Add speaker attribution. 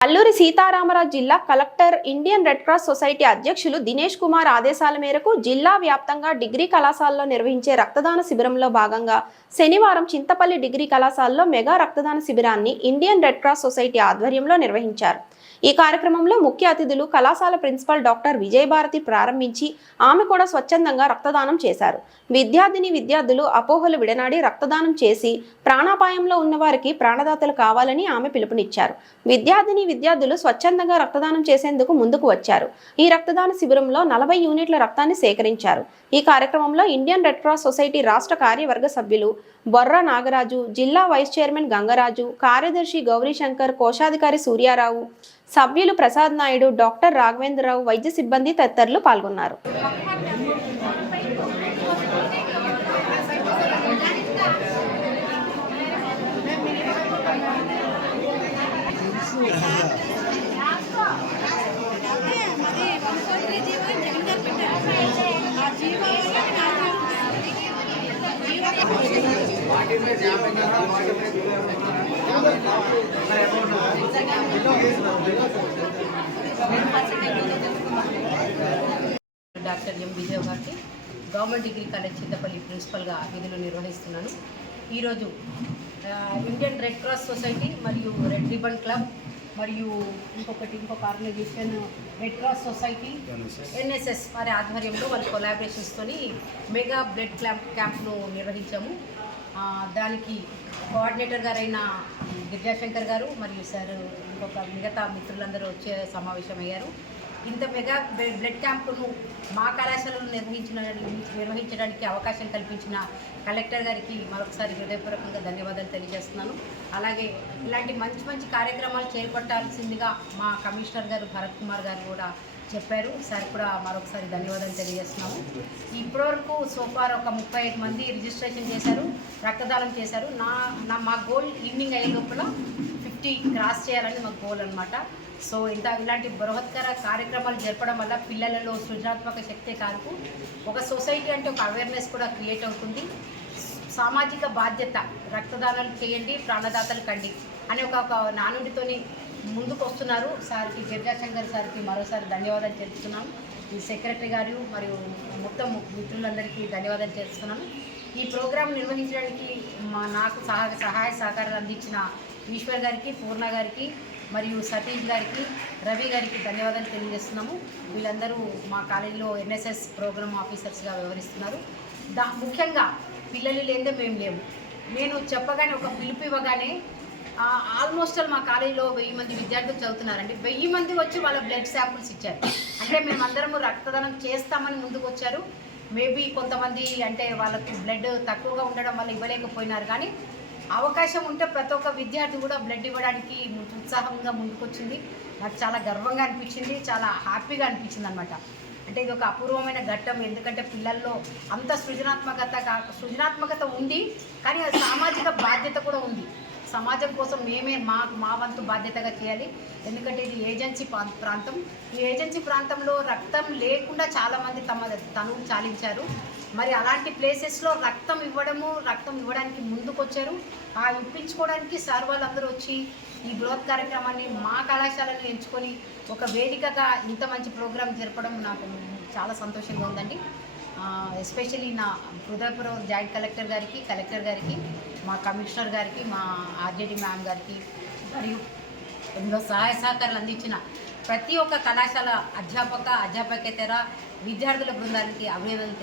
Speaker 1: అల్లూరి సీతారామరాజు జిల్లా collector Indian Red Cross Society అధ్యక్షులు దినేష్ కుమార్ ఆదేశాల మేరకు జిల్లా వ్యాప్తంగా డిగ్రీ కళాశాలలో నిర్వహించే రక్తదాన శిబిరంలో భాగంగా శనివారం చింతపల్లి డిగ్రీ కళాశాలలో మెగా రక్తదాన శిబిరాన్ని ఇండియన్ రెడ్ క్రాస్ సొసైటీ ఆధ్వర్యంలో నిర్వహించారు. ఈ కార్యక్రమంలో ముఖ్య అతిథులు కళాశాల ప్రిన్సిపల్ డాక్టర్ విజయభారతి ప్రారంభించి ఆమె కూడా స్వచ్ఛందంగా రక్తదానం చేశారు. విద్యార్థిని విద్యార్థులు అపోహలు విడనాడి రక్తదానం చేసి ప్రాణాపాయంలో ఉన్న వారికి ప్రాణదాతలు కావాలని ఆమె పిలుపునిచ్చారు. విద్యార్థిని విద్యార్థులు స్వచ్ఛందంగా రక్తదానం చేసేందుకు ముందుకు వచ్చారు. ఈ రక్తదాన శిబిరంలో నలభై యూనిట్ల రక్తాన్ని సేకరించారు. ఈ కార్యక్రమంలో ఇండియన్ రెడ్ క్రాస్ సొసైటీ రాష్ట్ర కార్యవర్గ సభ్యులు బొర్ర నాగరాజు జిల్లా వైస్ చైర్మన్ గంగరాజు కార్యదర్శి గౌరీశంకర్ కోశాధికారి సూర్యారావు సభ్యులు ప్రసాద్ నాయుడు డాక్టర్ రాఘవేంద్రరావు వైద్య సిబ్బంది తదితరులు పాల్గొన్నారు.
Speaker 2: మరి వంశోత్తరి జీవన్ జగన్ గారు
Speaker 3: డాక్టర్ ఎం విజయ్ గారికి గవర్నమెంట్ డిగ్రీ కాలేజ్ చింతపల్లి ప్రిన్సిపల్గా విధులు నిర్వహిస్తున్నాను. ఈరోజు ఇండియన్ రెడ్ క్రాస్ సొసైటీ మరియు రెడ్ రిబన్ క్లబ్ మరియు ఇంకొకటి ఇంకొక organization Red Cross Society NSS వారి ఆధ్వర్యంలో వారి కొలాబరేషన్స్తోని మెగా బ్లడ్ క్యాంప్ క్యాంప్ను నిర్వహించాము. దానికి కోఆర్డినేటర్ గారైన గిరిజాశంకర్ గారు మరియు సార్ ఇంకొక మిగతా మిత్రులందరూ వచ్చే సమావేశమయ్యారు. ఇంత మెగా బ్లడ్ క్యాంపును మా కళాశాలను నిర్వహించిన నిర్వహించడానికి అవకాశం కల్పించిన కలెక్టర్ గారికి మరొకసారి హృదయపూర్వకంగా ధన్యవాదాలు తెలియజేస్తున్నాను. అలాగే ఇలాంటి మంచి మంచి కార్యక్రమాలు చేపట్టాల్సిందిగా మా కమిషనర్ గారు భరత్ కుమార్ గారు కూడా చెప్పారు. సార్ కూడా మరొకసారి ధన్యవాదాలు తెలియజేస్తున్నాము. ఇప్పటివరకు సోఫార్ ఒక ముప్పై ఐదు మంది రిజిస్ట్రేషన్ చేశారు రక్తదానం చేశారు. నా నా మా గోల్ ఈవినింగ్ అయ్యే లోపల ఫిఫ్టీ క్రాస్ చేయాలని మా గోల్ అనమాట సో ఇంత ఇలాంటి బృహత్కర కార్యక్రమాలు జరపడం వల్ల పిల్లలలో సృజనాత్మక శక్తే కాదు. ఒక సొసైటీ అంటే ఒక అవేర్నెస్ కూడా క్రియేట్ అవుతుంది. సామాజిక బాధ్యత రక్తదానాలు చేయండి ప్రాణదాతలు కండి అనే ఒక ఒక నానుడితోని ముందుకు వస్తున్నారు సార్కి గిరిజాశంకర్ సార్కి మరోసారి ధన్యవాదాలు తెలుపుతున్నాను ఈ సెక్రటరీ గారు మరియు మొత్తం మిత్రులందరికీ ధన్యవాదాలు చేస్తున్నాను ఈ ప్రోగ్రాం నిర్వహించడానికి మా నాకు సహాయ సహాయ సహకారాలు అందించిన ఈశ్వర్ గారికి పూర్ణ గారికి మరియు సతీష్ గారికి రవి గారికి ధన్యవాదాలు తెలియజేస్తున్నాము. వీళ్ళందరూ మా కాలేజీలో ఎన్ఎస్ఎస్ ప్రోగ్రామ్ ఆఫీసర్స్గా వ్యవహరిస్తున్నారు. దా ముఖ్యంగా పిల్లలు లేదే మేము లేము. నేను చెప్పగానే ఒక పిలుపు ఇవ్వగానే ఆల్మోస్ట్ మా కాలేజీలో వెయ్యి మంది విద్యార్థులు చదువుతున్నారండి. వెయ్యి మంది వచ్చి వాళ్ళ బ్లడ్ శాంపుల్స్ ఇచ్చారు. అంటే మేమందరము రక్తదానం చేస్తామని ముందుకు వచ్చారు మేబీ కొంతమంది అంటే వాళ్ళకి బ్లడ్ తక్కువగా ఉండడం వల్ల ఇవ్వలేకపోయినారు కానీ అవకాశం ఉంటే ప్రతి ఒక్క విద్యార్థి కూడా బ్లడ్ ఇవ్వడానికి ఉత్సాహంగా ముందుకొచ్చింది. నాకు చాలా గర్వంగా అనిపించింది చాలా హ్యాపీగా అనిపించింది అనమాట అంటే ఇది ఒక అపూర్వమైన ఘట్టం. ఎందుకంటే పిల్లల్లో అంత సృజనాత్మకత కా- సృజనాత్మకత ఉంది కానీ అది సామాజిక బాధ్యత కూడా ఉంది. సమాజం కోసం మేమే మా మా వంతు బాధ్యతగా చేయాలి. ఎందుకంటే ఇది ఏజెన్సీ ప్రాంతం ఈ ఏజెన్సీ ప్రాంతంలో రక్తం లేకుండా చాలామంది తమ తనువు చాలించారు. మరి అలాంటి ప్లేసెస్లో రక్తం ఇవ్వడము రక్తం ఇవ్వడానికి ముందుకొచ్చారు. ఆ ఇప్పించుకోవడానికి సార్ వాళ్ళందరూ వచ్చి ఈ గ్రోత్ కార్యక్రమాన్ని మా కళాశాలను ఎంచుకొని ఒక వేదికగా ఇంత మంచి ప్రోగ్రాం జరపడం నాకు చాలా సంతోషంగా ఉందండి. ఎస్పెషల్లీ నా హృదయపూర్వక జాయింట్ కలెక్టర్ గారికి కలెక్టర్ గారికి మా కమిషనర్ గారికి మా ఆర్జేడి మ్యామ్ గారికి మరియు ఎన్నో సహాయ సహకారాలు అందించిన ప్రతి ఒక్క కళాశాల అధ్యాపక అధ్యాపకేతర విద్యార్థుల బృందానికి అభినందనలు